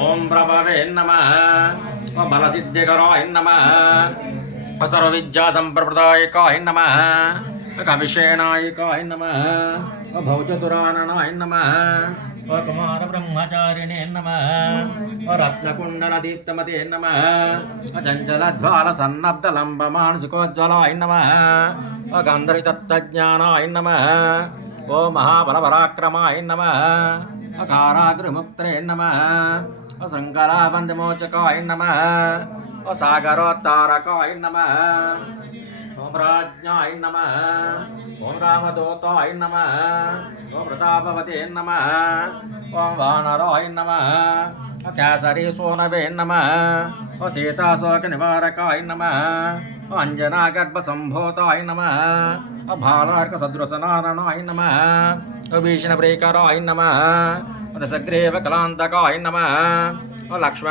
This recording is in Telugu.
ఓం ప్రభవే నమః ఓ బలసిద్ధికరాయ నమః ఓ సర్వవిద్యా సంప్రదాయకాయ నమః ఓ కవిషేనాయకాయ నమః ఓ భౌచతురాననాయ నమః ఓ కుమార బ్రహ్మచారిణే నమః ఓ రత్నకుండల దీప్తమతే నమః ఓ చంచలజ్వాల సన్నబ్ద లంబ మానసికోజ్వలాయ నమః ఓ గంధర్వ తత్వజ్ఞానాయ నమః ఓ మహాబలపరాక్రమాయ నమః ఓ కారాగృముక్త్రే నమః ఓ శృంఖలాబంధమోచకాయ నమః ఓ సాగరోత్తారకాయ నమః ఓం ప్రాజ్ఞాయ నమః ఓం రామదూతాయ నమః ఓం ప్రతాపవతే నమః ఓం వానరాయ నమః ఓ కేసరీ సోనవే నమః ఓ సీతాశోక నివారకాయ నమః ఓ అంజనాగర్భ సంభూతాయ నమః ఓ భాలార్క సదృశనారాయణాయ నమః ఓ భీషణ ప్రేకరాయ నమః ఓ దశగ్రీవ కలాంతకాయ నమః ఓ లక్ష్మణ